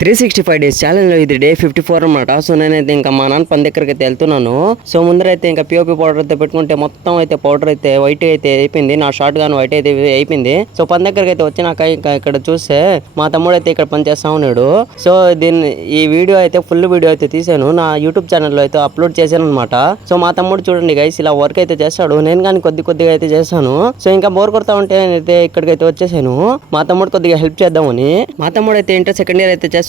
365 days challenge లో ఇది day 54 అనమాట. సో నేనైతే ఇంకా మా నాన్న పని దగ్గరికి అయితే వెళ్తున్నాను. సో ముందరైతే ఇంకా పిఓపి పౌడర్ అయితే పెట్టుకుంటే మొత్తం అయితే పౌడర్ అయితే వైట్ అయితే అయిపోయింది. నా షార్ట్ గాను వైట్ అయితే అయిపోయింది. సో పని దగ్గరికి అయితే వచ్చినాక ఇంకా ఇక్కడ చూస్తే మా తమ్ముడు అయితే ఇక్కడ పని చేస్తా ఉన్నాడు. సో ఈ వీడియో అయితే ఫుల్ వీడియో అయితే తీసాను, నా యూట్యూబ్ ఛానల్లో అయితే అప్లోడ్ చేశాను అనమాట. సో మా తమ్ముడు చూడండి గైస్ ఇలా వర్క్ అయితే చేస్తాడు, నేను కానీ కొద్దిగా అయితే చేస్తాను. సో ఇంకా బోర్ కొడతా ఉంటే నేనైతే ఇక్కడికైతే వచ్చేసాను మా తమ్ముడు కొద్దిగా హెల్ప్ చేద్దామని. మా తమ్ముడు అయితే ఇంటర్ సెకండ్ ఇయర్ అయితే చేస్తున్నాడు.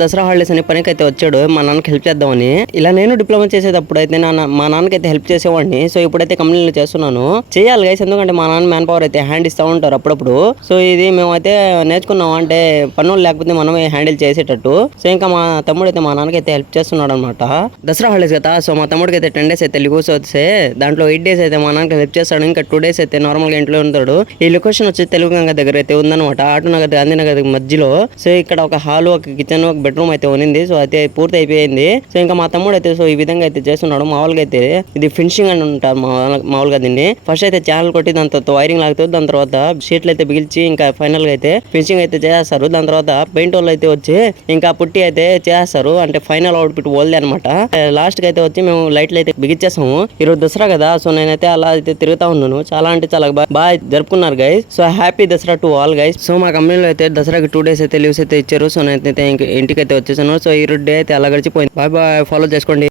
దసరా హాలిడేస్ అని పనికి అయితే వచ్చాడు మా నాన్నకి హెల్ప్ చేద్దామని. ఇలా నేను డిప్లొమా చేసేటప్పుడు అయితే మా నాన్నకి అయితే హెల్ప్ చేసేవాడిని. సో ఇప్పుడైతే కంపెనీలో చేస్తున్నాను, చేయాలి గైస్, ఎందుకంటే మా నాన్న మ్యాన్ పవర్ అయితే హ్యాండ్ ఇస్తూ ఉంటారు అప్పుడప్పుడు. సో ఇది మేమైతే నేర్చుకున్నాం అంటే పనులు లేకపోతే మనమే హ్యాండిల్ చేసేటట్టు. సో ఇంకా మా తమ్ముడు అయితే మా నాన్నకి అయితే హెల్ప్ చేస్తున్నాడు అనమాట. దసరా హాలిడేస్ కదా, సో మా తమ్ముడికి అయితే 10 days అయితే లీవ్స్ వస్తే దాంట్లో 8 days అయితే మా నాన్నకి హెల్ప్ చేస్తాడు. ఇంకా 2 days అయితే నార్మల్గా ఇంట్లో ఉంటాడు. ఈ లొకేషన్ వచ్చి తెలుగు గంగ దగ్గర అయితే ఉందన్నమాట, ఆటోనగర్ గాంధీనగర్ మధ్యలో. సో ఇక్కడ ఒక హాల్, ఒక కిచెన్, ఒక బెడ్రూమ్ అయితే ఉన్నింది. సో అయితే పూర్తి అయిపోయింది. సో ఇంకా మా తమ్ముడు అయితే సో ఈ విధంగా అయితే చేస్తున్నాడు. మామూలుగా అయితే ఇది ఫినిషింగ్ అని ఉంటారు మామూలుగా దీన్ని. ఫస్ట్ అయితే ఛానల్ కొట్టి దాని తర్వాత వైరింగ్ లాగుతుంది, దాని తర్వాత షీట్లు అయితే బిగిల్చి ఇంకా ఫైనల్ గా అయితే ఫినిషింగ్ అయితే చేస్తారు. దాని తర్వాత పెయింట్ వాళ్ళు అయితే వచ్చి ఇంకా పుట్టి అయితే చేస్తారు, అంటే ఫైనల్ అవుట్పుట్ వాళ్ళదే అనమాట. లాస్ట్ కి అయితే వచ్చి మేము లైట్లు అయితే బిగించేసాము. ఈరోజు దసరా కదా, సో నేనైతే అలా అయితే తిరుగుతా ఉన్నాను. చాలా అంటే చాలా బాగా జరుపుకున్నారు guys. So happy Dasara to all guys. So మా కంపెనీలో అయితే దసరాకి 2 days అయితే లీవ్స్ అయితే ఇచ్చారు. సో నేనైతే ఇంటికి అయితే వచ్చేసాను. సో ఈ డే అయితే అలా గడిచిపోయింది. బాయ్ బాయ్, ఫాలో చేసుకోండి.